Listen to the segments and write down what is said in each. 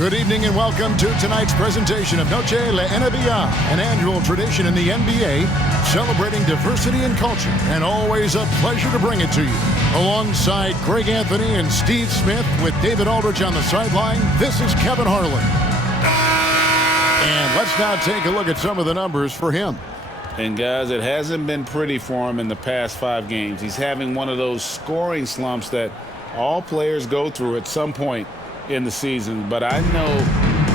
Good evening and welcome to tonight's presentation of Noche La NBA, an annual tradition in the NBA, celebrating diversity and culture, and always a pleasure to bring it to you. Alongside Greg Anthony and Steve Smith with David Aldridge on the sideline, this is Kevin Harlan. And let's now take a look at some of the numbers for him. And guys, it hasn't been pretty for him in the past 5 games. He's having one of those scoring slumps that all players go through at some point in the season, but I know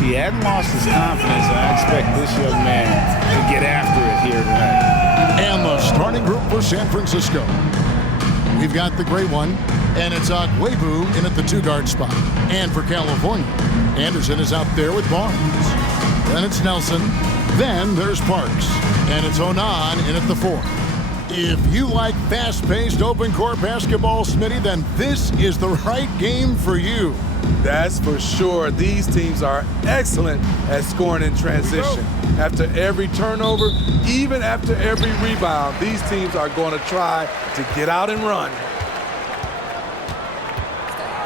he hadn't lost his confidence, and I expect this young man to get after it here tonight. And the starting group for San Francisco. We've got the great one, and it's Agwebu in at the 2-guard spot. And for California, Anderson is out there with Barnes. Then it's Nelson. Then there's Parks. And it's Onan in at the 4. If you like fast-paced open-court basketball, Smitty, then this is the right game for you. That's for sure. These teams are excellent at scoring in transition. After every turnover, even after every rebound, these teams are going to try to get out and run.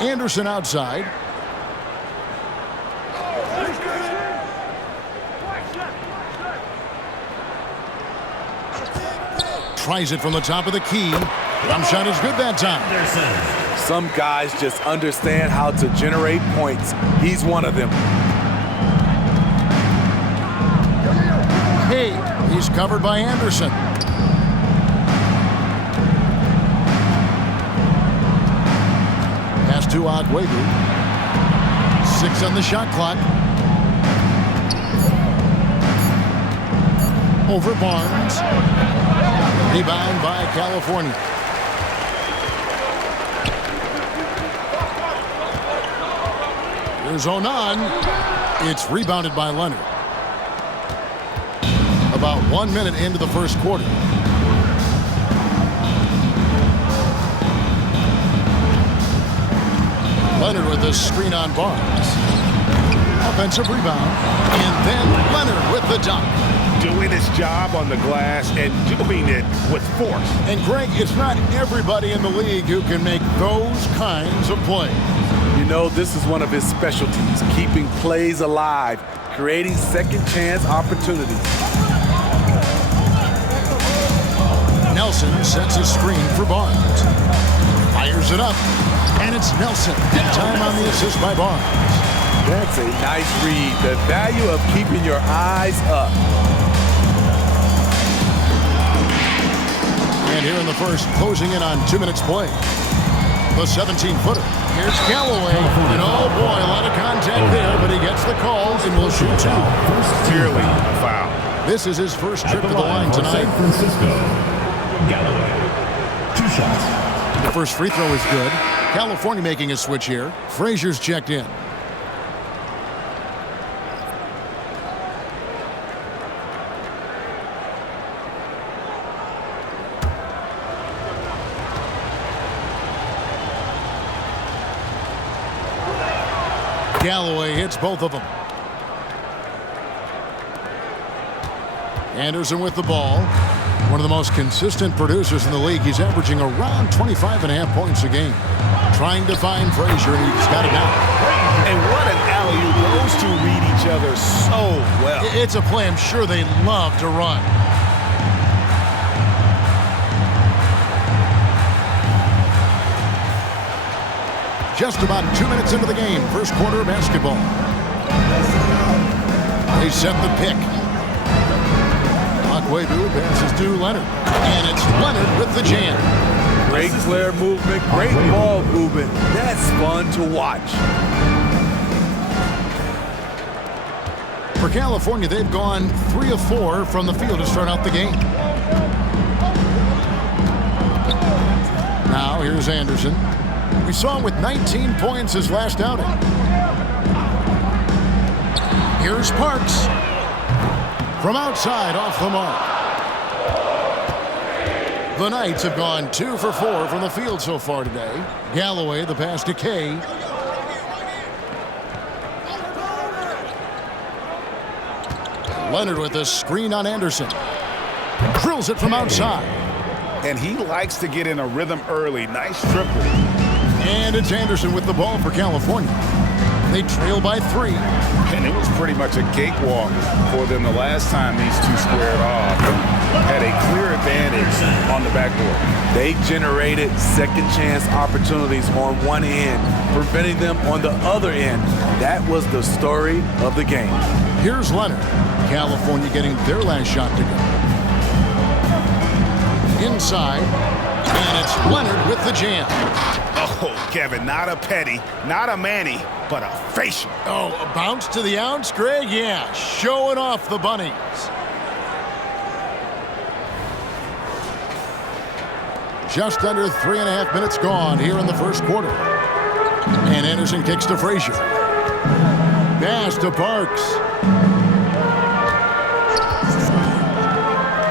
Anderson outside. Tries it from the top of the key. Jump shot is good that time. Some guys just understand how to generate points. He's one of them. Hey, he's covered by Anderson. Pass to Agwebu. 6 on the shot clock. Over Barnes. Rebound by California. Here's Onan. It's rebounded by Leonard. About 1 minute into the first quarter. Leonard with a screen on Barnes. Offensive rebound. And then Leonard with the dunk. Doing his job on the glass and doing it with force. And Greg, it's not everybody in the league who can make those kinds of plays. You know, this is one of his specialties, keeping plays alive, creating second chance opportunities. Nelson sets a screen for Barnes. Fires it up, and it's Nelson. Big time on the assist by Barnes. That's a nice read. The value of keeping your eyes up. And here in the first, closing in on 2 minutes play. The 17-footer. Here's Galloway. And oh boy, a lot of contact there, but he gets the calls and will shoot 2. Clearly a foul. This is his first trip to the line tonight. San Francisco, Galloway. 2 shots. The first free throw is good. California making a switch here. Frazier's checked in. Galloway hits both of them. Anderson with the ball. One of the most consistent producers in the league. He's averaging around 25.5 points a game. Trying to find Frazier, and he's got it now. And what an alley-oop. Those two read each other so well. It's a play I'm sure they love to run. Just about 2 minutes into the game, first quarter of basketball. They set the pick. Agwebu passes to Leonard. And it's Leonard with the jam. Great player movement, great ball movement. That's fun to watch. For California, they've gone 3 of 4 from the field to start out the game. Now here's Anderson. We saw him with 19 points his last outing. Here's Parks. From outside, off the mark. The Knights have gone 2 for 4 from the field so far today. Galloway, the pass to Kay. Leonard with a screen on Anderson. Drills it from outside. And he likes to get in a rhythm early. Nice triple. And it's Anderson with the ball for California. They trail by 3. And it was pretty much a cakewalk for them the last time these two squared off. Had a clear advantage on the backboard. They generated second chance opportunities on one end, preventing them on the other end. That was the story of the game. Here's Leonard. California getting their last shot to go. Inside, and it's Leonard with the jam. Oh, Kevin, not a petty, not a Manny, but a facial. Oh, a bounce to the outs, Greg? Yeah, showing off the bunnies. Just under 3.5 minutes gone here in the first quarter. And Anderson kicks to Frazier. Pass to Parks.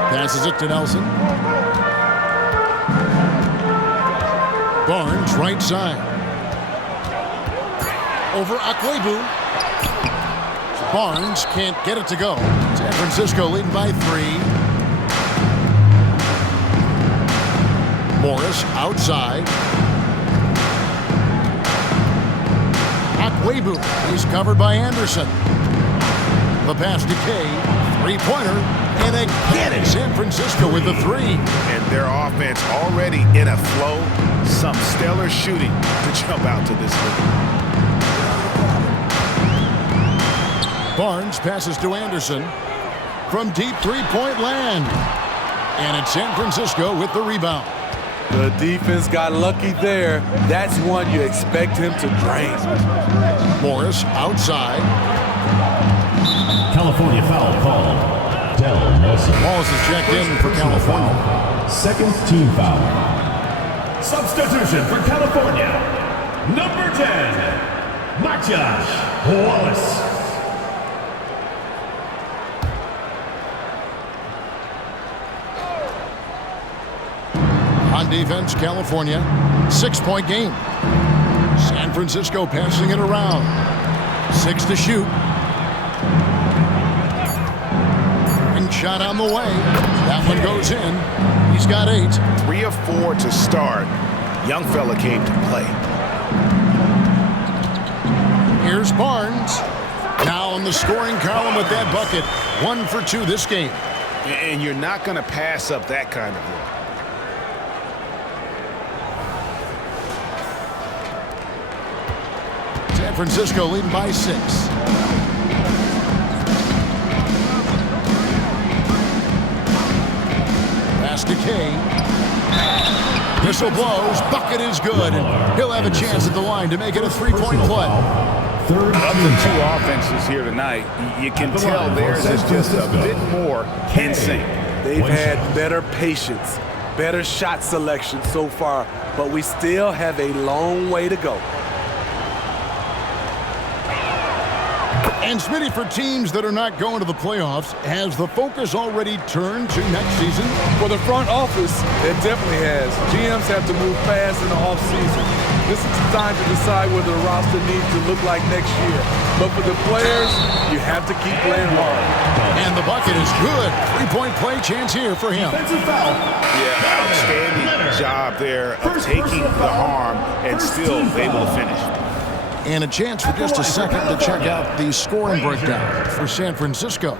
Passes it to Nelson. Barnes, right side. Over Akwebu. Barnes can't get it to go. San Francisco leading by 3. Morris outside. Akwebu. He's covered by Anderson. The pass to Kay. Three-pointer. And again, it's San Francisco with the 3. And their offense already in a flow. Some stellar shooting to jump out to this lead. Barnes passes to Anderson from deep three-point land. And it's San Francisco with the rebound. The defense got lucky there. That's one you expect him to drain. Morris outside. California foul called. Wallace is checked in for California. Second team foul. Substitution for California. Number 10, Wallace. On defense, California, 6-point game. San Francisco passing it around. 6 to shoot. Shot on the way. That one goes in. He's got 8. 3 of 4 to start. Young fella came to play. Here's Barnes. Now in the scoring column with that bucket. 1 for 2 this game. And you're not going to pass up that kind of look. San Francisco leading by 6. To Kay. Whistle blows. Bucket is good. And he'll have a chance at the line to make it a 3-point play. Of the two offenses here tonight, you can tell theirs is just a bit more in sync. They've had better patience, better shot selection so far, but we still have a long way to go. And Smitty, for teams that are not going to the playoffs, has the focus already turned to next season? For the front office, it definitely has. GMs have to move fast in the offseason. This is the time to decide whether the roster needs to look like next year. But for the players, you have to keep playing hard. And the bucket is good. 3-point play chance here for him. Yeah, outstanding job there of taking the harm and still able to finish. And a chance for just a second to check out the scoring breakdown for San Francisco.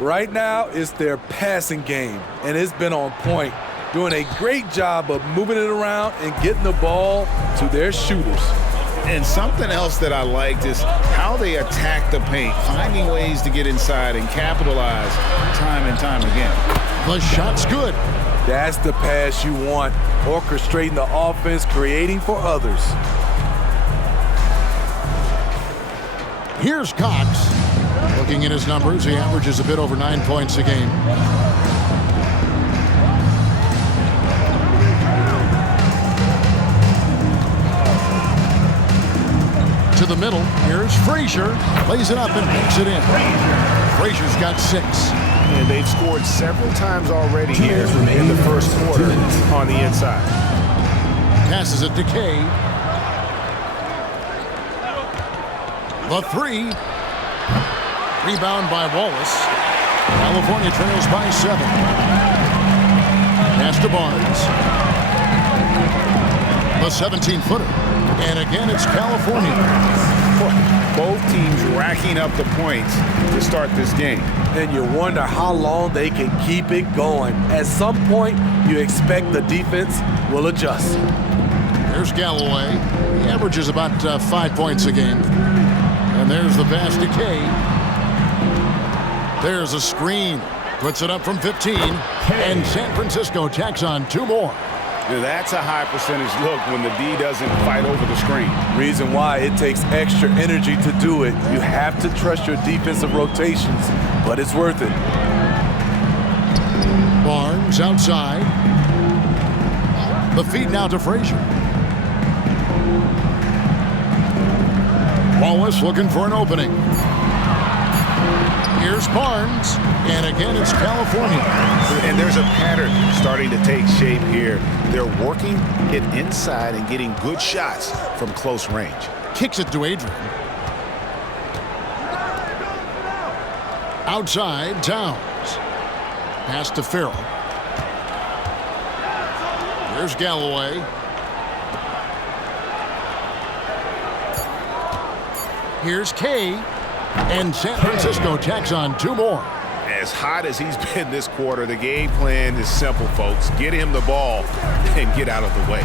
Right now, it's their passing game, and it's been on point, doing a great job of moving it around and getting the ball to their shooters. And something else that I liked is how they attack the paint, finding ways to get inside and capitalize time and time again. The shot's good. That's the pass you want, orchestrating the offense, creating for others. Here's Cox. Looking at his numbers, he averages a bit over 9 points a game. To the middle, here's Frazier. Lays it up and makes it in. Frazier's got 6. And they've scored several times already here in the first quarter on the inside. Passes it to Kay. The 3. Rebound by Wallace. California trails by 7. Pass to Barnes. The 17-footer. And again, it's California. both teams racking up the points to start this game. And you wonder how long they can keep it going. At some point, you expect the defense will adjust. There's Galloway. He averages about 5 points a game. And there's the pass to Kay. There's a screen. Puts it up from 15. And San Francisco tacks on 2 more. That's a high percentage look when the D doesn't fight over the screen. Reason why it takes extra energy to do it. You have to trust your defensive rotations, but it's worth it. Barnes outside. The feed now to Frazier. Wallace looking for an opening. Here's Barnes, and again it's California. And there's a pattern starting to take shape here. They're working it inside and getting good shots from close range. Kicks it to Adrian. Outside, Towns. Pass to Farrell. Here's Galloway. Here's Kay. And San Francisco tacks on 2 more. As hot as he's been this quarter, the game plan is simple, folks. Get him the ball and get out of the way.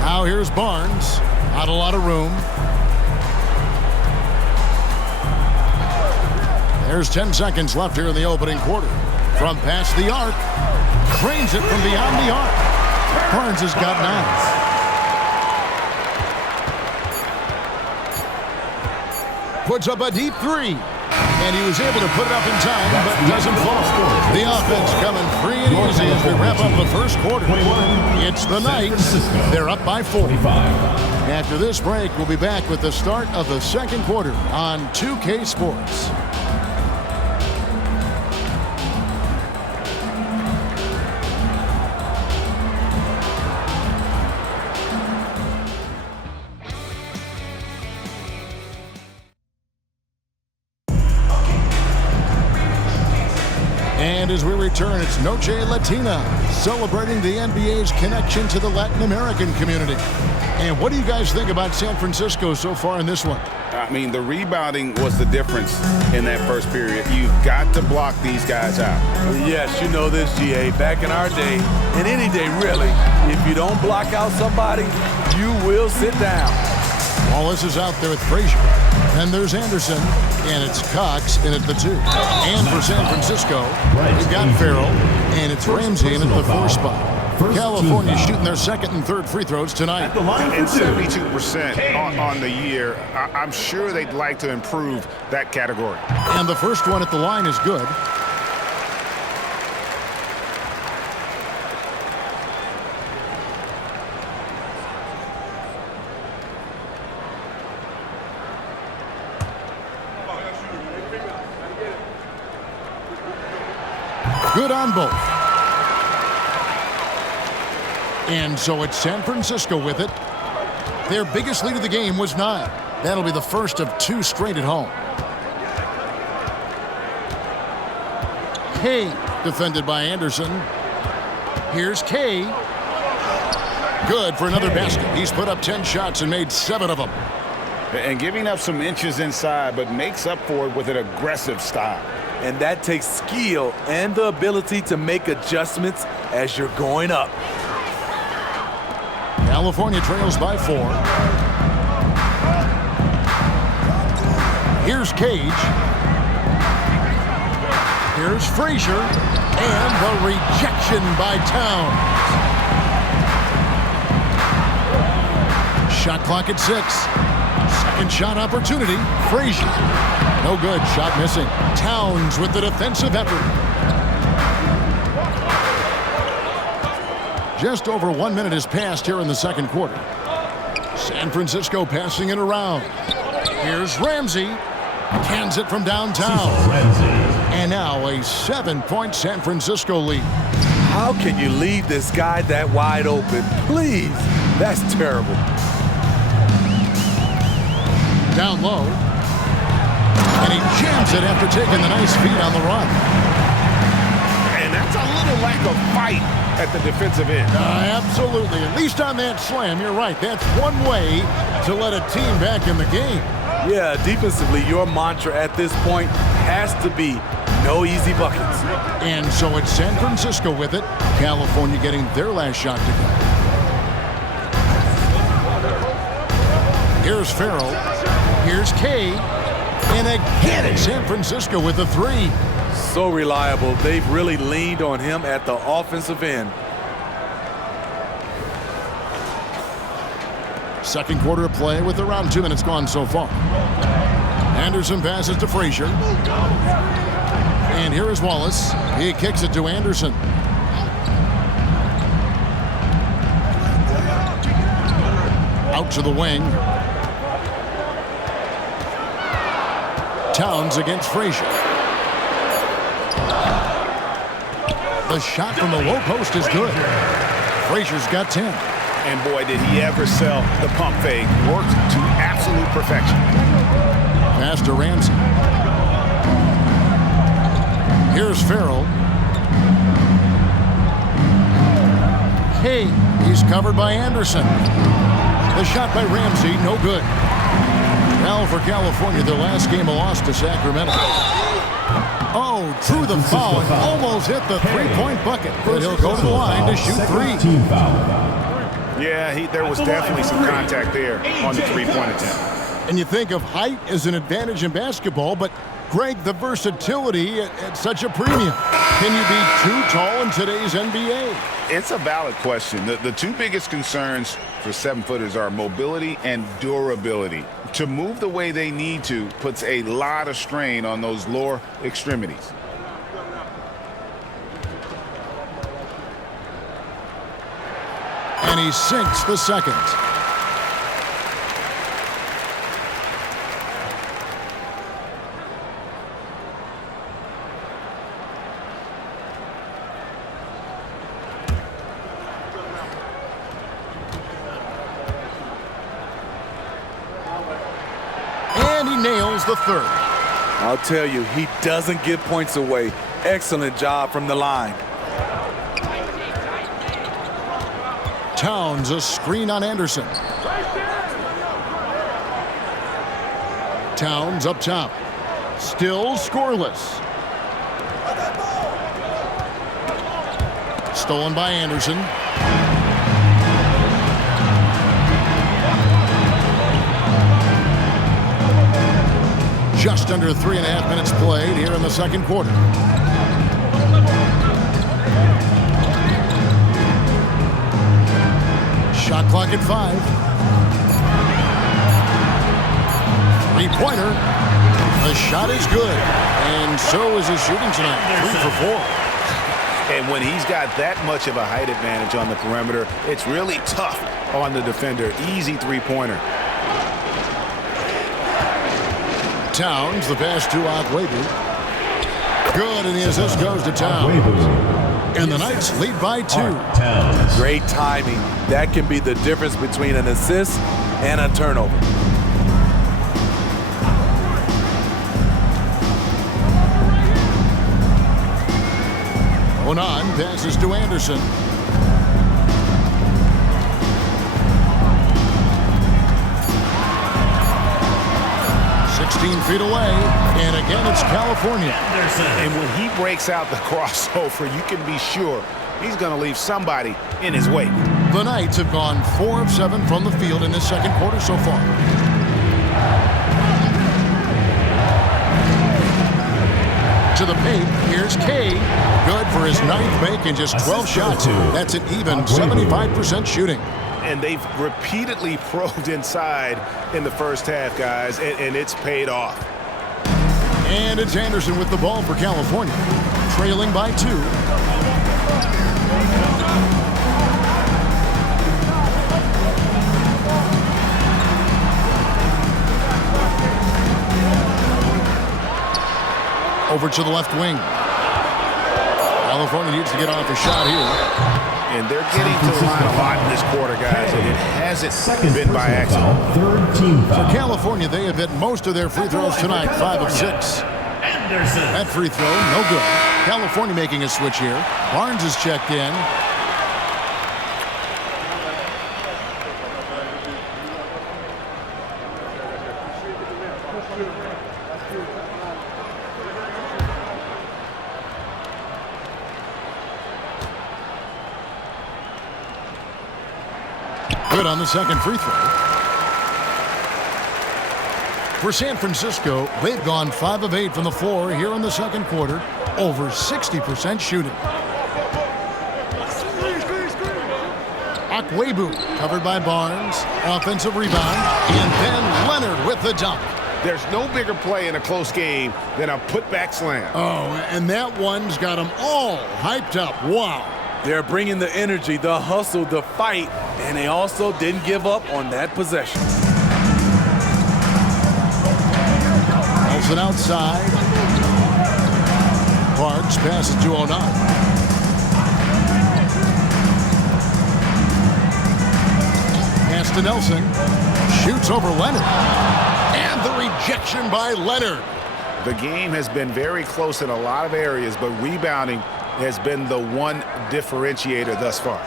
Now here's Barnes. Not a lot of room. There's 10 seconds left here in the opening quarter. From past the arc. Cranes it from beyond the arc. Barnes has got 9. Puts up a deep 3. And he was able to put it up in time, but doesn't fall. The offense coming free and easy as we wrap up the first quarter. It's the Knights. They're up by 4. After this break, we'll be back with the start of the second quarter on 2K Sports. And as we return, it's Noche Latina, celebrating the NBA's connection to the Latin American community. And what do you guys think about San Francisco so far in this one? I mean, the rebounding was the difference in that first period. You've got to block these guys out. Yes, you know this, GA. Back in our day, and any day really, if you don't block out somebody, you will sit down. Wallace is out there with Frazier. Then there's Anderson, and it's Cox in at the 2. And for San Francisco, we've got Farrell, and it's Ramsey in at the 4 spot. California shooting their second and third free throws tonight. And 72% on the year. I'm sure they'd like to improve that category. And the first one at the line is good. Good on both. And so it's San Francisco with it. Their biggest lead of the game was 9. That'll be the first of 2 straight at home. Kay, defended by Anderson. Here's Kay. Good for another basket. He's put up 10 shots and made 7 of them. And giving up some inches inside, but makes up for it with an aggressive style. And that takes skill and the ability to make adjustments as you're going up. California trails by 4. Here's Cage. Here's Frazier. And the rejection by Towns. Shot clock at 6. Second shot opportunity. Frazier. No good. Shot missing. Towns with the defensive effort. Just over 1 minute has passed here in the second quarter. San Francisco passing it around. Here's Ramsey. Cans it from downtown. And now a 7-point San Francisco lead. How can you leave this guy that wide open? Please. That's terrible. Down low. And he jams it after taking the nice feed on the run. And that's a little lack of fight at the defensive end. Absolutely. At least on that slam, you're right. That's one way to let a team back in the game. Yeah, defensively, your mantra at this point has to be no easy buckets. And so it's San Francisco with it. California getting their last shot to go. Here's Farrell. Here's Kay. And again, it's San Francisco with the three. So reliable. They've really leaned on him at the offensive end. Second quarter of play with around 2 minutes gone so far. Anderson passes to Frazier. And here is Wallace. He kicks it to Anderson. Out to the wing. Towns against Frazier. The shot from the low post is good. Frazier's got 10. And boy, did he ever sell the pump fake. Worked to absolute perfection. Pass to Ramsey. Here's Farrell. Hey, he's covered by Anderson. The shot by Ramsey, no good. Now for California, their last game a loss to Sacramento. Oh, drew the foul and almost hit the three-point bucket. But he'll go to the line to shoot three. Team foul. Yeah, there was definitely some contact there on the three-point attempt. And you think of height as an advantage in basketball, but Greg, the versatility at such a premium. Can you be too tall in today's NBA? It's a valid question. The two biggest concerns for 7-footers are mobility and durability. To move the way they need to puts a lot of strain on those lower extremities. And he sinks the second. And he nails the third. I'll tell you, he doesn't give points away. Excellent job from the line. Towns, a screen on Anderson. Towns up top. Still scoreless. Stolen by Anderson. Just under 3.5 minutes played here in the second quarter. Shot clock at 5. Three-pointer. The shot is good. And so is his shooting tonight. 3 for 4. And when he's got that much of a height advantage on the perimeter, it's really tough on the defender. Easy three-pointer. Towns, the pass to Agwebu. Good, and the assist goes to Towns. And the Knights lead by 2. Great timing. That can be the difference between an assist and a turnover. Onan passes to Anderson. Feet away, and again it's California. And when he breaks out the crossover, you can be sure he's going to leave somebody in his wake. The Knights have gone 4 of 7 from the field in this second quarter so far. To the paint, here's Kay. Good for his 9th make and just 12 shots. That's an even 75% shooting. And they've repeatedly probed inside in the first half, guys, and it's paid off. And it's Anderson with the ball for California, trailing by 2. Over to the left wing. California needs to get off a shot here. And they're getting to the line a lot in this quarter, guys, and it hasn't been by accident. Third team foul. For California, they have hit most of their free throws tonight, 5 of 6. That free throw, no good. California making a switch here. Barnes is checked in. Good on the second free throw. For San Francisco, they've gone 5 of 8 from the floor here in the second quarter, over 60% shooting. Akwebu covered by Barnes, offensive rebound, and then Leonard with the dunk. There's no bigger play in a close game than a putback slam. Oh, and that one's got them all hyped up. Wow. They're bringing the energy, the hustle, the fight, and they also didn't give up on that possession. Nelson outside. Parks passes to 09. Pass to Nelson. Shoots over Leonard. And the rejection by Leonard. The game has been very close in a lot of areas, but rebounding has been the one differentiator thus far.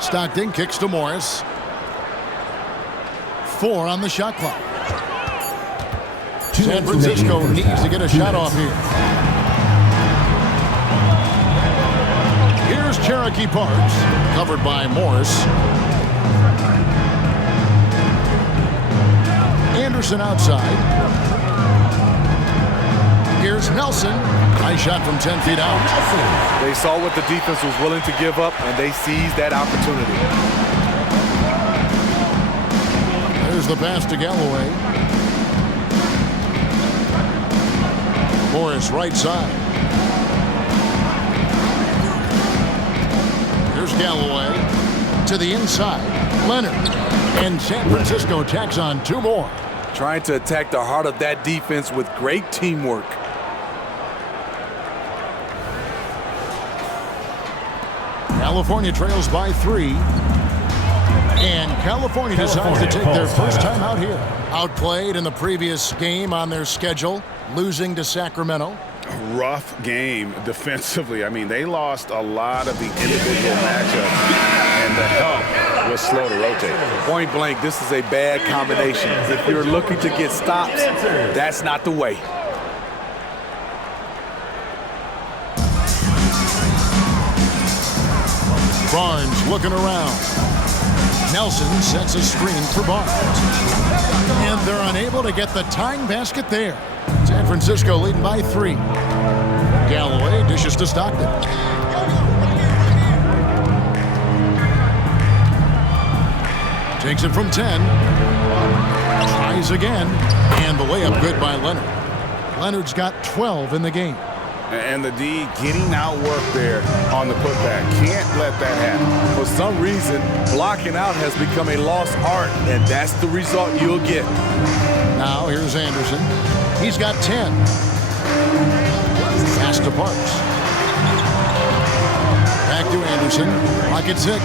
Stockton kicks to Morris. 4 on the shot clock. San Francisco needs to get a shot off here. Here's Cherokee Parks, covered by Morris. Anderson outside. Here's Nelson. Nice shot from 10 feet out. They saw what the defense was willing to give up, and they seized that opportunity. There's the pass to Galloway. Morris right side. Here's Galloway to the inside. Leonard. And San Francisco tacks on 2 more. Trying to attack the heart of that defense with great teamwork. California trails by 3. And California decides to take their first time out here. Outplayed in the previous game on their schedule, losing to Sacramento. Rough game defensively. I mean, they lost a lot of the individual matchups, and the help was slow to rotate. Point blank, this is a bad combination. If you're looking to get stops, that's not the way. Barnes looking around. Nelson sets a screen for Barnes. And they're unable to get the tying basket there. San Francisco leading by 3. Galloway dishes to Stockton. Takes it from 10. Tries again. And the layup good by Leonard. Leonard's got 12 in the game. And the D getting outworked there on the putback. Can't let that happen. For some reason, blocking out has become a lost art, and that's the result you'll get. Now here's Anderson. He's got 10. Pass to Parks. Back to Anderson. Clock at 6.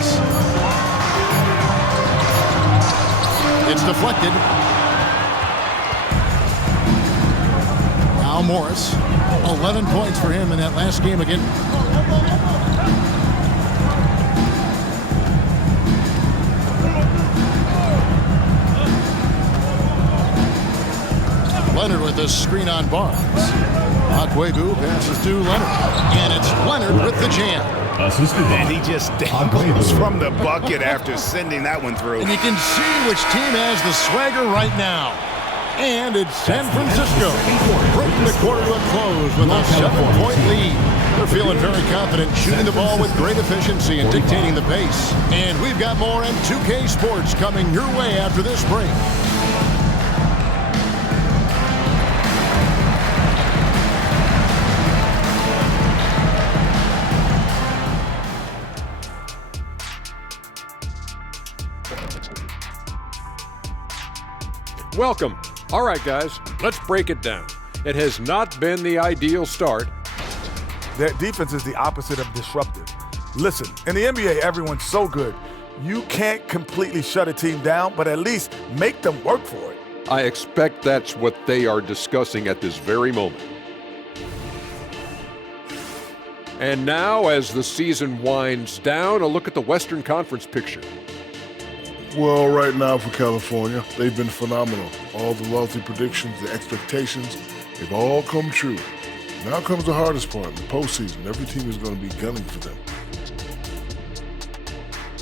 It's deflected. Now Morris. 11 points for him in that last game again. Leonard with the screen on Barnes. Akwebu passes to Leonard. And it's Leonard with the jam. And he just dangles from the bucket after sending that one through. And you can see which team has the swagger right now. And it's San Francisco bringing the quarter to a close with a 7-point lead. They're feeling very confident, shooting the ball with great efficiency and dictating the pace. And we've got more M2K Sports coming your way after this break. Welcome. All right, guys, let's break it down. It has not been the ideal start. That defense is the opposite of disruptive. Listen, in the NBA, everyone's so good. You can't completely shut a team down, but at least make them work for it. I expect that's what they are discussing at this very moment. And now, as the season winds down, a look at the Western Conference picture. Well, right now for California, they've been phenomenal. All the wealthy predictions, the expectations, they've all come true. Now comes the hardest part, the postseason. Every team is going to be gunning for them.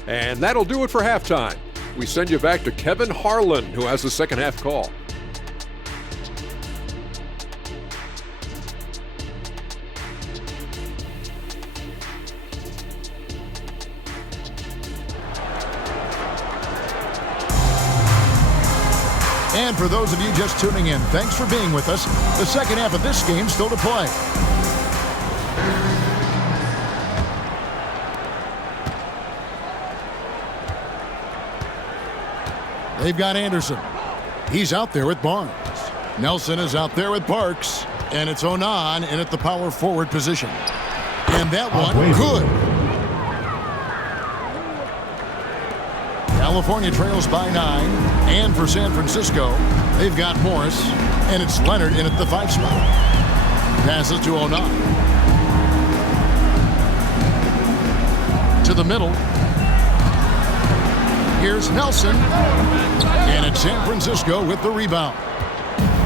And that'll do it for halftime. We send you back to Kevin Harlan, who has the second half call. And for those of you just tuning in, thanks for being with us. The second half of this game still to play. They've got Anderson. He's out there with Barnes. Nelson is out there with Parks. And it's Onan in at the power forward position. And that one, good. California trails by 9. And for San Francisco, they've got Morris. And it's Leonard in at the 5 spot. Passes to Onan. To the middle. Here's Nelson. And it's San Francisco with the rebound.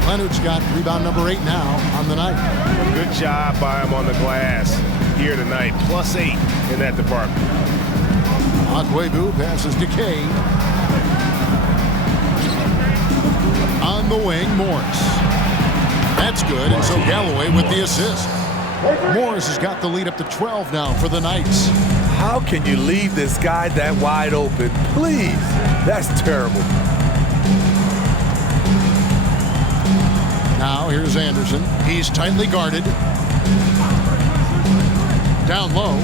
Leonard's got rebound number 8 now on the night. A good job by him on the glass here tonight. +8 in that department. Akwebu passes to Kay. On the wing, Morris. That's good, and so Galloway with the assist. Morris has got the lead up to 12 now for the Knights. How can you leave this guy that wide open? Please. That's terrible. Now here's Anderson. He's tightly guarded. Down low.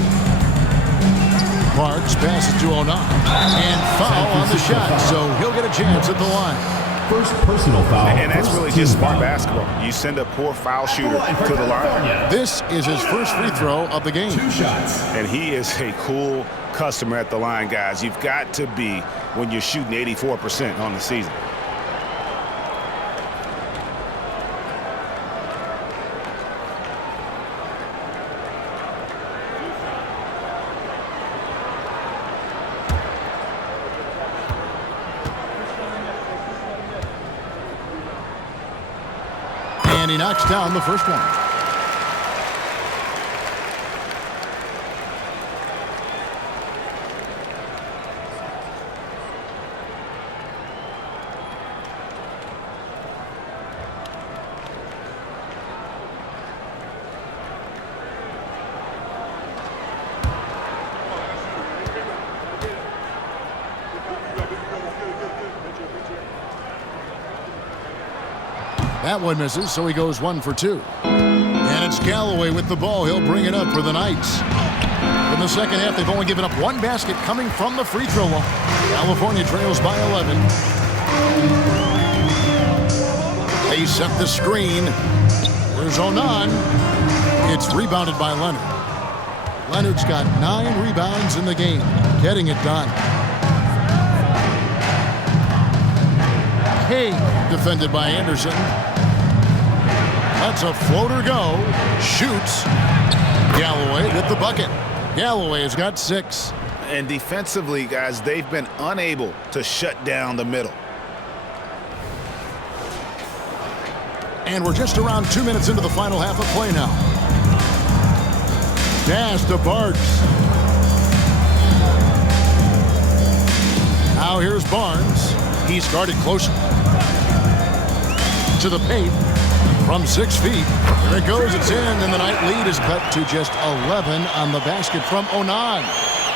Parks passes to Onan. And foul on the shot, so he'll get a chance at the line. First personal foul. And that's really just smart basketball. You send a poor foul shooter to the line. This is his first free throw of the game. 2 shots. And he is a cool customer at the line, guys. You've got to be when you're shooting 84% on the season. And he knocks down the first one. That one misses, so he goes 1 for 2. And it's Galloway with the ball. He'll bring it up for the Knights. In the second half, they've only given up 1 basket coming from the free throw line. California trails by 11. They set the screen. There's Onan. It's rebounded by Leonard. Leonard's got 9 rebounds in the game, getting it done. Kay defended by Anderson. That's a floater go. Shoots. Galloway with the bucket. Galloway has got 6. And defensively, guys, they've been unable to shut down the middle. And we're just around 2 minutes into the final half of play now. Pass to Parks. Now here's Barnes. He's guarded closer. To the paint. From 6 feet. Here it goes. It's in. And the Knight lead is cut to just 11 on the basket from Onan.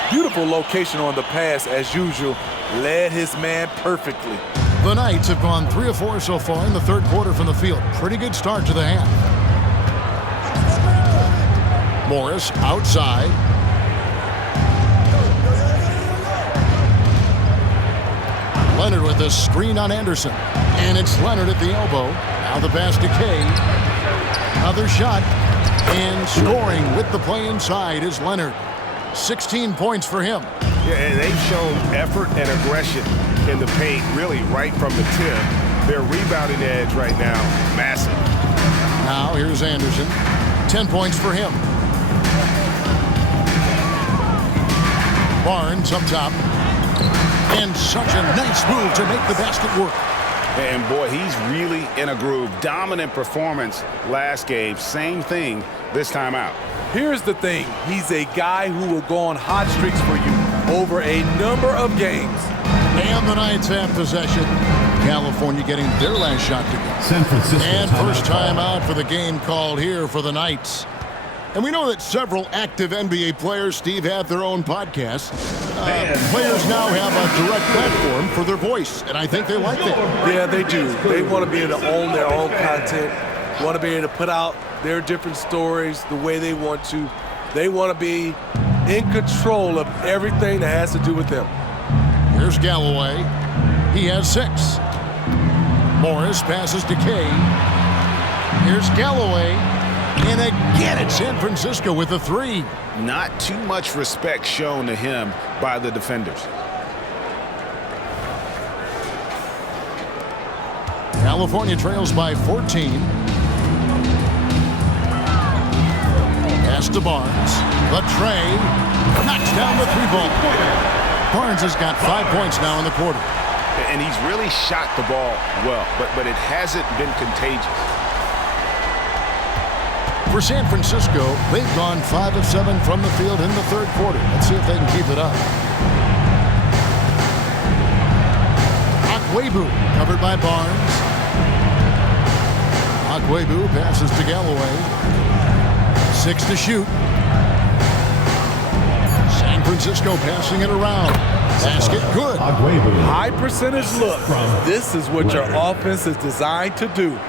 Beautiful location on the pass, as usual. Led his man perfectly. The Knights have gone 3 of 4 so far in the third quarter from the field. Pretty good start to the half. Morris outside. Leonard with a screen on Anderson. And it's Leonard at the elbow. Now the pass to Kay. Another shot. And scoring with the play inside is Leonard. 16 points for him. Yeah, and they've shown effort and aggression in the paint, really right from the tip. Their rebounding edge right now, massive. Now here's Anderson. 10 points for him. Barnes up top. And such a nice move to make the basket work. And boy, he's really in a groove. Dominant performance last game. Same thing this time out. Here's the thing. He's a guy who will go on hot streaks for you over a number of games. And the Knights have possession. California getting their last shot to go. San Francisco. And first time out for the game called here for the Knights. And we know that several active NBA players, Steve, have their own podcasts. Players now have a direct platform for their voice, and I think they like that. Yeah, they do. They want to be able to own their own content, want to be able to put out their different stories the way they want to. They want to be in control of everything that has to do with them. Here's Galloway. He has 6. Morris passes to Kay. Here's Galloway. And again, it's San Francisco with a 3. Not too much respect shown to him by the defenders. California trails by 14. Pass to Barnes. The tray. Knocks down the 3-ball. Barnes has got 5 points now in the quarter. And he's really shot the ball well, but it hasn't been contagious. For San Francisco, they've gone 5 of 7 from the field in the third quarter. Let's see if they can keep it up. Akwebu covered by Barnes. Akwebu passes to Galloway. 6 to shoot. San Francisco passing it around. Basket good. High percentage look. This is what your offense is designed to do.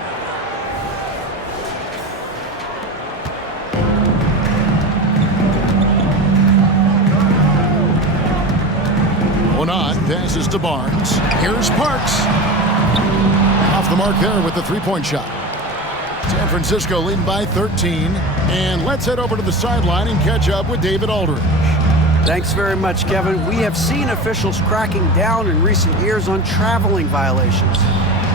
Onan passes to Barnes. Here's Parks. Off the mark there with the 3-point shot. San Francisco leading by 13. And let's head over to the sideline and catch up with David Aldridge. Thanks very much, Kevin. We have seen officials cracking down in recent years on traveling violations.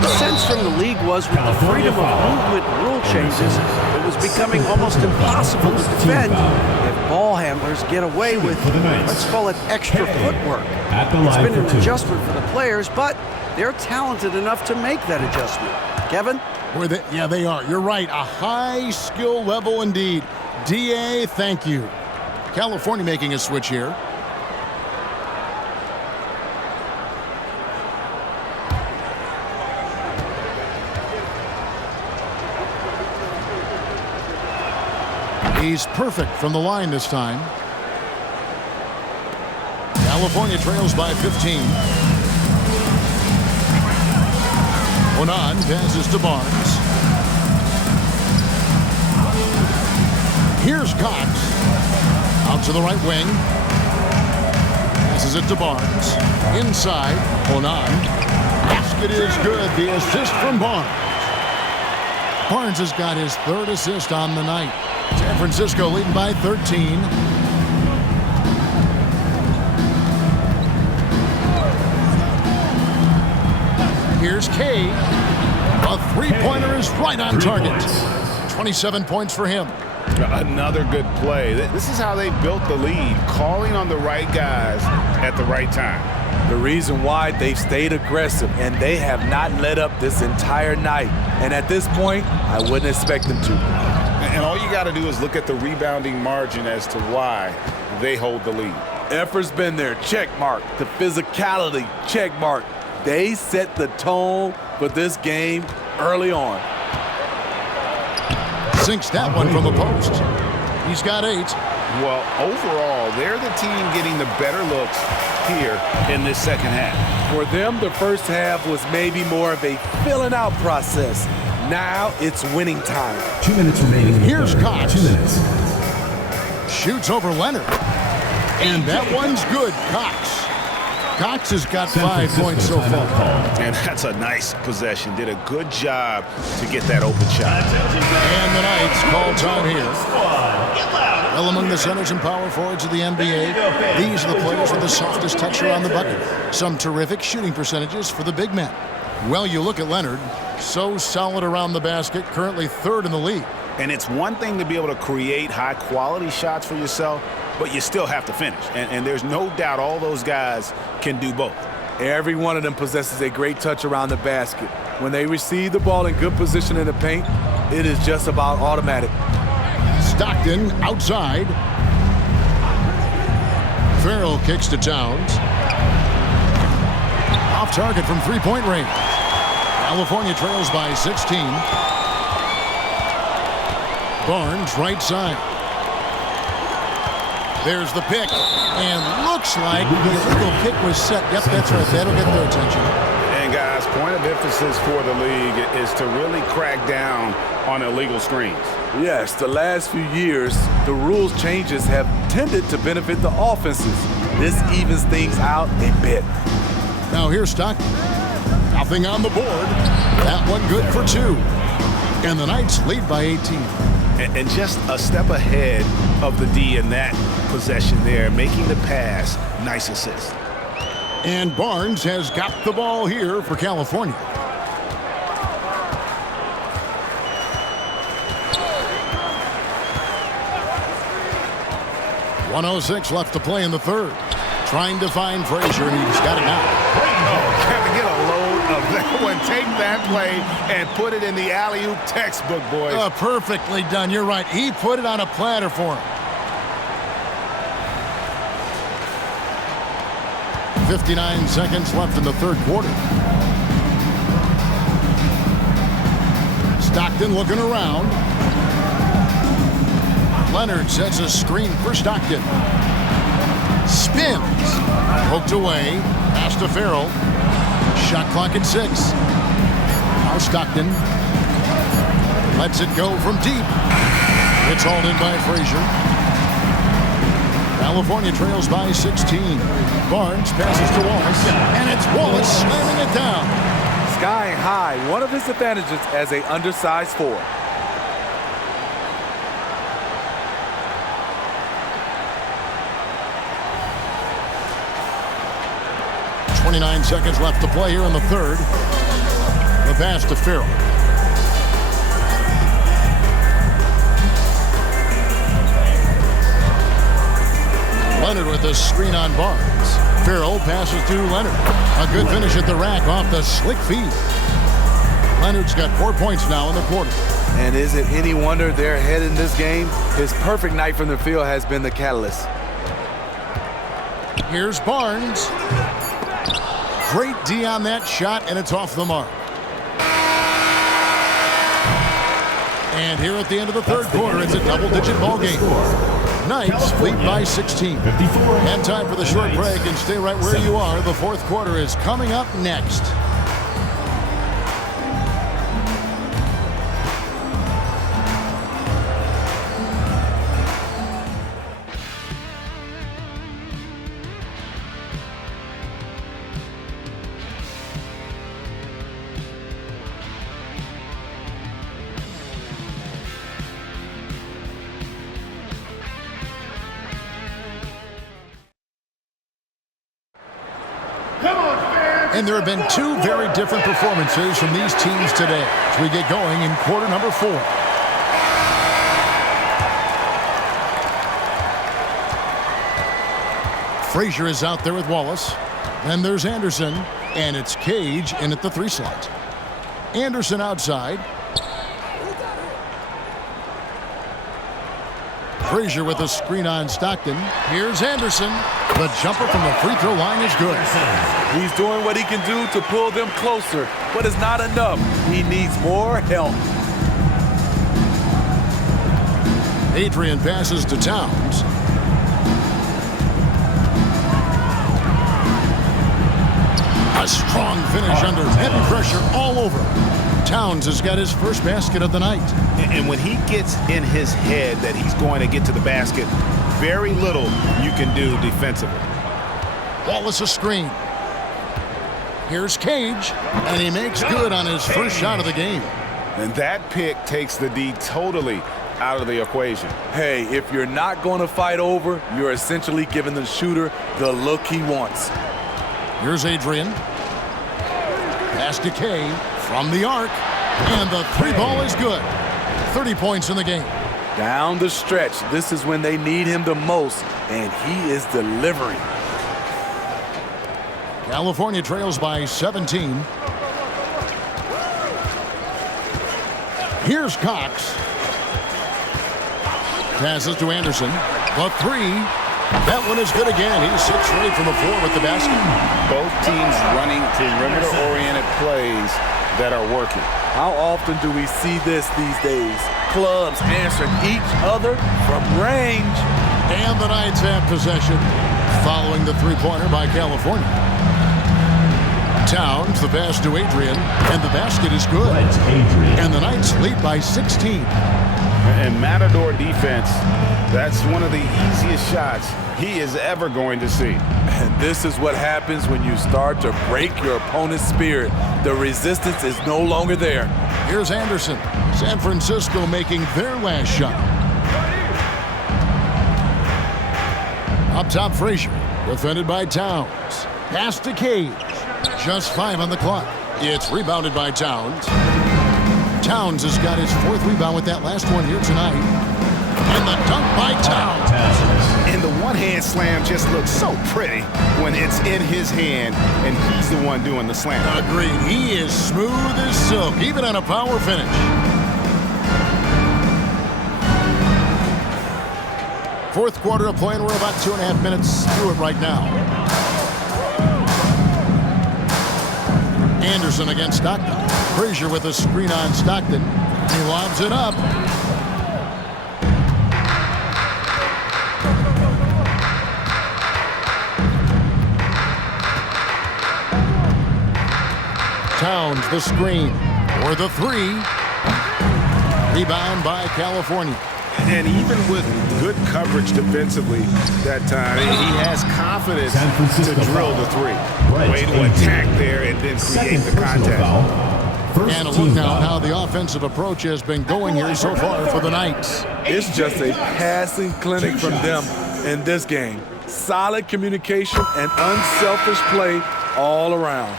The sense from the league was with the freedom of movement rule changes, it was becoming almost impossible to defend if ball handlers get away with, let's call it, extra footwork. It's been an adjustment for the players, but they're talented enough to make that adjustment. Kevin? Yeah, they are. You're right. A high skill level indeed. DA, thank you. California making a switch here. He's perfect from the line this time. California trails by 15. Onan passes to Barnes. Here's Cox. Out to the right wing. Passes it to Barnes. Inside, Onan. Basket is good. The assist from Barnes. Barnes has got his 3rd assist on the night. San Francisco leading by 13. Here's Kay. A 3-pointer is right on target. 27 points for him. Another good play. This is how they built the lead, calling on the right guys at the right time. The reason why they've stayed aggressive, and they have not let up this entire night. And at this point, I wouldn't expect them to. And all you got to do is look at the rebounding margin as to why they hold the lead. Effort's been there, check mark. The physicality, check mark. They set the tone for this game early on. Sinks that one from the post. He's got 8. Well, overall, they're the team getting the better looks here in this second half. For them, the first half was maybe more of a filling out process. Now it's winning time. 2 minutes remaining. Here's Cox. 2 minutes. Shoots over Leonard. And that one's good. Cox has got 5 points so far. And that's a nice possession. Did a good job to get that open shot. And the Knights call time here. Well, among the centers and power forwards of the NBA, these are the players with the softest touch around the bucket. Some terrific shooting percentages for the big men. Well, you look at Leonard, so solid around the basket, currently 3rd in the league. And it's one thing to be able to create high-quality shots for yourself, but you still have to finish. And there's no doubt all those guys can do both. Every one of them possesses a great touch around the basket. When they receive the ball in good position in the paint, it is just about automatic. Stockton outside. Farrell kicks to Towns. Off target from three-point range. California trails by 16. Barnes right side. There's the pick, and looks like the illegal pick was set. Yep, that's right. That'll get their attention. And guys, point of emphasis for the league is to really crack down on illegal screens. Yes, the last few years, the rules changes have tended to benefit the offenses. This evens things out a bit. Now here's Stockton. Nothing on the board. That one good for 2. And the Knights lead by 18. And just a step ahead of the D in that possession there, making the pass. Nice assist. And Barnes has got the ball here for California. .106 left to play in the third. Trying to find Frazier, and he's got it now. Oh, can we get a load of that one? Take that play and put it in the alley-oop textbook, boys. Perfectly done. You're right. He put it on a platter for him. 59 seconds left in the third quarter. Stockton looking around. Leonard sets a screen for Stockton. Spins. Poked away. Pass to Farrell. Shot clock at 6. Now Stockton lets it go from deep. It's hauled in by Frazier. California trails by 16. Barnes passes to Wallace. And it's Wallace slamming it down. Sky high, one of his advantages as an undersized forward. 29 seconds left to play here in the third. The pass to Farrell. Leonard with the screen on Barnes. Farrell passes to Leonard. A good finish at the rack off the slick feed. Leonard's got 4 points now in the quarter. And is it any wonder they're ahead in this game? His perfect night from the field has been the catalyst. Here's Barnes. Great D on that shot, and it's off the mark. And here at the end of the third quarter, it's a double-digit ball game. Knights lead by 16. And time for the short break, and stay right where you are. The fourth quarter is coming up next. And there have been two very different performances from these teams today as we get going in quarter number 4. Frazier is out there with Wallace. Then there's Anderson, and it's Cage in at the 3 slot. Anderson outside. Frazier with a screen on Stockton. Here's Anderson. The jumper from the free throw line is good. He's doing what he can do to pull them closer, but it's not enough. He needs more help. Adrian passes to Towns. A strong finish under heavy pressure all over. Towns has got his first basket of the night. And when he gets in his head that he's going to get to the basket, very little you can do defensively. Wallace a screen. Here's Cage, and he makes good on his first shot of the game. And that pick takes the D totally out of the equation. Hey, if you're not going to fight over, you're essentially giving the shooter the look he wants. Here's Adrian. Pass to Kay from the arc, and the 3 ball is good. 30 points in the game. Down the stretch, this is when they need him the most, and he is delivering. California trails by 17. Here's Cox. Passes to Anderson. The three. That one is good again. He's 6 straight from the floor with the basket. Both teams running perimeter-oriented plays that are working. How often do we see this these days? Clubs answering each other from range. And the Knights have possession following the three-pointer by California. Towns, the pass to Adrian, and the basket is good. And the Knights lead by 16. And Matador defense, that's one of the easiest shots he is ever going to see. And this is what happens when you start to break your opponent's spirit. The resistance is no longer there. Here's Anderson. San Francisco making their last shot. Up top, Frazier. Defended by Towns. Pass to Cage. Just 5 on the clock. It's rebounded by Towns. Towns has got his 4th rebound with that last one here tonight. And the dunk by Towns. And the one-hand slam just looks so pretty when it's in his hand and he's the one doing the slam. Agreed. He is smooth as silk, even on a power finish. Fourth quarter of play, and we're about 2.5 minutes through it right now. Anderson against Stockton. Frazier with a screen on Stockton. He lobs it up. Towns the screen for the 3. Rebound by California. And even with good coverage defensively that time, he has confidence to drill the 3. Way to attack there and then create the contact. And a look now at how the offensive approach has been going here so far for the Knights. It's just a passing clinic from them in this game. Solid communication and unselfish play all around.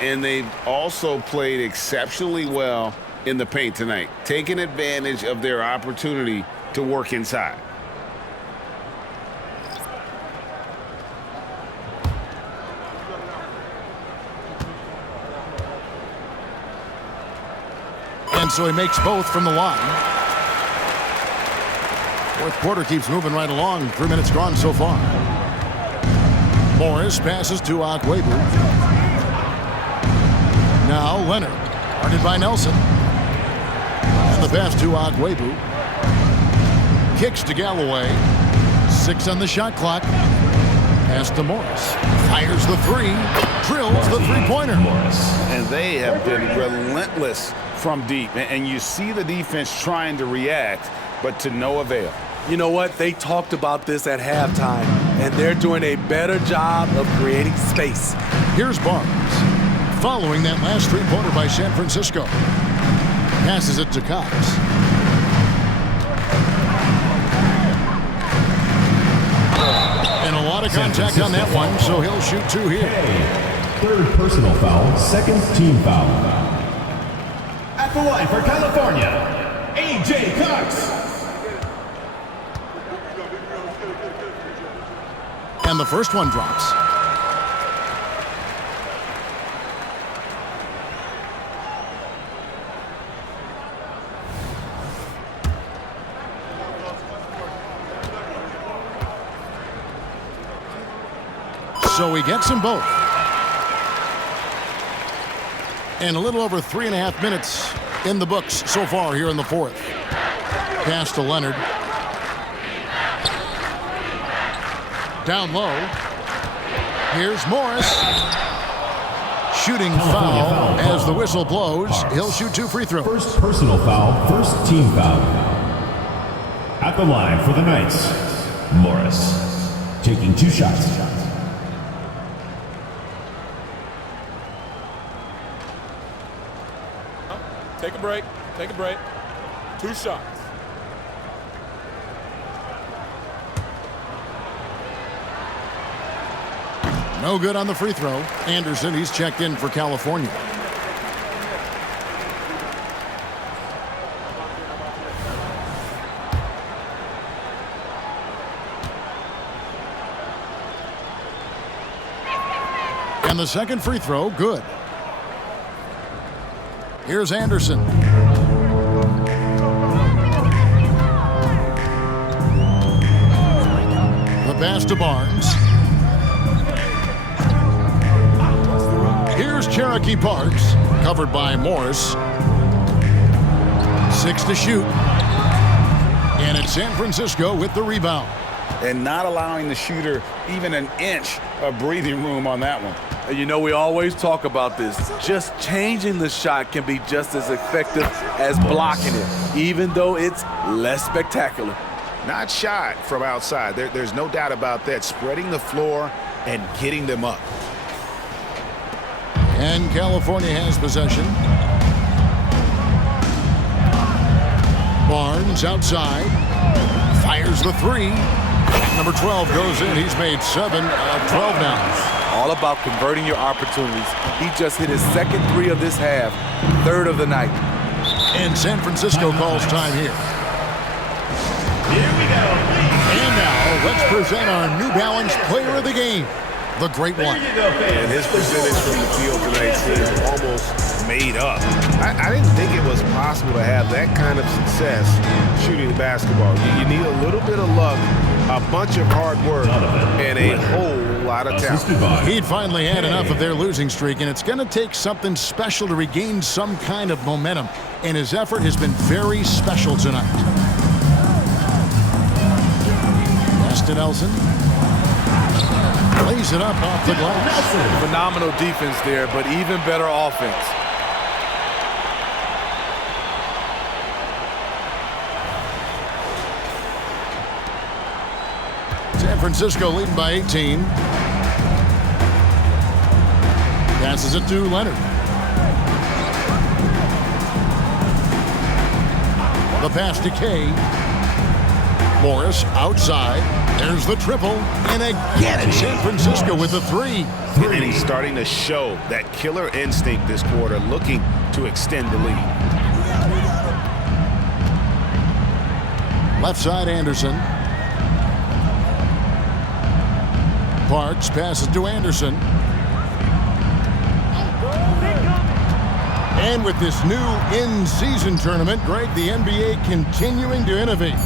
And they've also played exceptionally well in the paint tonight, taking advantage of their opportunity to work inside. And so he makes both from the line. Fourth quarter keeps moving right along. 3 minutes gone so far. Morris passes to Agwebu. Now Leonard, guarded by Nelson. And the pass to Agwebu. Kicks to Galloway. 6 on the shot clock. Pass to Morris. Fires the 3. Drills the three-pointer. And they have been relentless from deep. And you see the defense trying to react, but to no avail. You know what? They talked about this at halftime, and they're doing a better job of creating space. Here's Barnes. Following that last three-pointer by San Francisco. Passes it to Cox. And a lot of contact on that one, so he'll shoot 2 here. Third personal foul, second team foul. At the line for California, A.J. Cox. And the first one drops. So he gets them both. And a little over 3.5 minutes in the books so far here in the fourth. Pass to Leonard. Down low. Here's Morris. Shooting foul as the whistle blows. He'll shoot 2 free throws. First personal foul, first team foul. At the line for the Knights, Morris. Taking 2 shots. Take a break. Take a break. 2 shots. No good on the free throw. Anderson, he's checked in for California. And the second free throw, good. Here's Anderson. The pass to Barnes. Here's Cherokee Parks, covered by Morris. 6 to shoot. And it's San Francisco with the rebound. And not allowing the shooter even an inch of breathing room on that one. And you know, we always talk about this. Just changing the shot can be just as effective as blocking it, even though it's less spectacular. Not shot from outside. There's no doubt about that. Spreading the floor and getting them up. And California has possession. Barnes outside. Fires the three. Number 12 goes in. He's made 7 of 12 now. All about converting your opportunities. He just hit his second three of this half, third of the night. And San Francisco calls time here. Here we go. And now let's present our New Balance player of the game, the Great One. And his percentage from the field tonight seems almost made up. I didn't think it was possible to have that kind of success shooting the basketball. You need a little bit of luck, a bunch of hard work, and a whole lot of talent. He'd finally had enough of their losing streak, and it's going to take something special to regain some kind of momentum. And his effort has been very special tonight. Pass to Nelson. Lays it up off the glass. Phenomenal defense there, but even better offense. San Francisco leading by 18. Passes it to Leonard. The pass to Kay. Morris outside. There's the triple. And again, San Francisco with the three. And he's starting to show that killer instinct this quarter, looking to extend the lead. Left side, Anderson. Parks passes to Anderson. And with this new in-season tournament, Greg, the NBA continuing to innovate.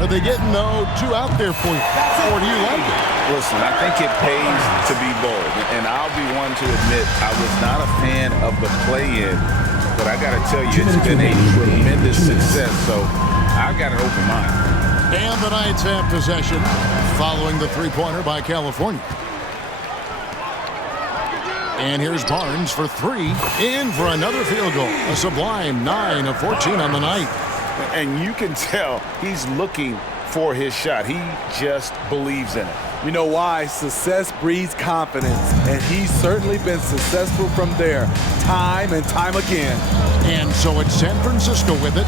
Are they getting, though, too out there for you? Or do you like it? Listen, I think it pays to be bold. And I'll be one to admit I was not a fan of the play-in. But I got to tell you, it's been a tremendous success. So I've got an open mind. And the Knights have possession following the three-pointer by California. And here's Barnes for three. In for another field goal. A sublime 9 of 14 on the night. And you can tell he's looking for his shot. He just believes in it. You know why? Success breeds confidence, and he's certainly been successful from there, time and time again. And so it's San Francisco with it,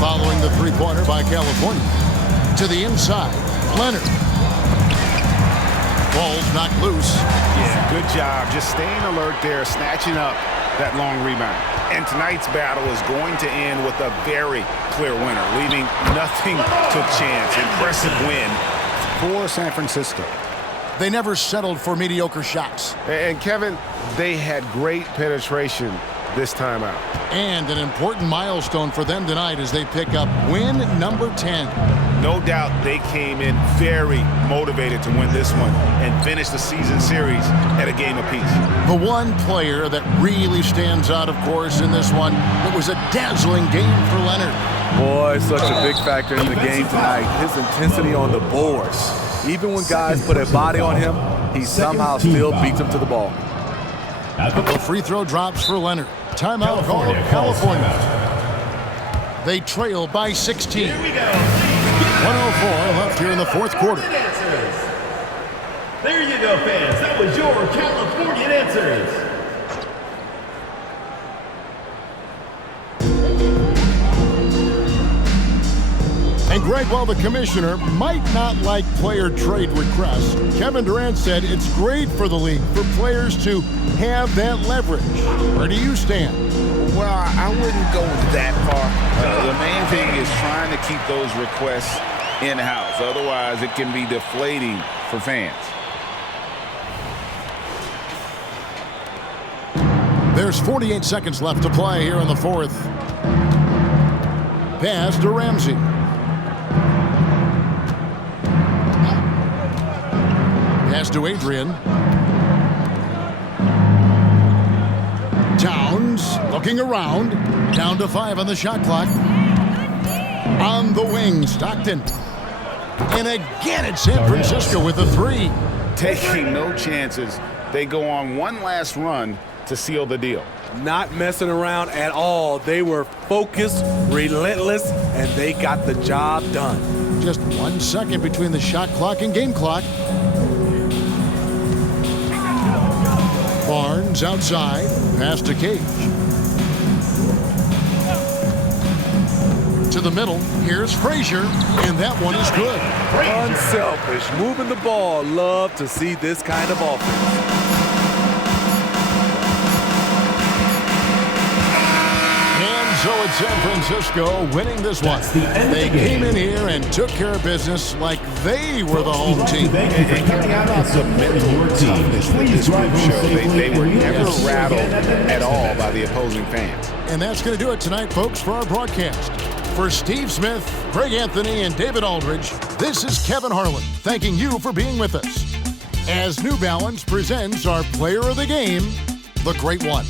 following the three-pointer by California. To the inside, Leonard. Ball's knocked loose. Yeah, good job. Just staying alert there, snatching up that long rebound. And tonight's battle is going to end with a very clear winner, leaving nothing to chance. Impressive win for San Francisco. They never settled for mediocre shots. And Kevin, they had great penetration this time out. And an important milestone for them tonight as they pick up win number 10. No doubt they came in very motivated to win this one and finish the season series at a game apiece. The one player that really stands out, of course, in this one, it was a dazzling game for Leonard. Boy, such a big factor in the game tonight. His intensity on the boards. Even when guys put a body on him, he somehow still beats them to the ball. The free throw drops for Leonard. Timeout called California. They trail by 16. 104 left here in the fourth quarter. There you go, fans. That was your California answers. And Greg, while the commissioner might not like player trade requests, Kevin Durant said it's great for the league for players to have that leverage. Where do you stand? Well, I wouldn't go that far. The main thing is trying to keep those requests in-house. Otherwise, it can be deflating for fans. There's 48 seconds left to play here in the fourth. Pass to Ramsey. Pass to Adrian. Towns looking around. Down to 5 on the shot clock. On the wing, Stockton. And again, it's San Francisco with a 3. Taking no chances. They go on one last run to seal the deal. Not messing around at all. They were focused, relentless, and they got the job done. Just 1 second between the shot clock and game clock. Barnes outside. Pass to Cage. To the middle. Here's Frazier, and that one is good. Unselfish, moving the ball. Love to see this kind of offense. So it's San Francisco winning this one. They came in here and took care of business like they were the home team. And coming out of the mental toughness that this group showed, they were never rattled at all by the opposing fans. And that's going to do it tonight, folks, for our broadcast. For Steve Smith, Greg Anthony, and David Aldridge, this is Kevin Harlan thanking you for being with us as New Balance presents our player of the game, the Great One.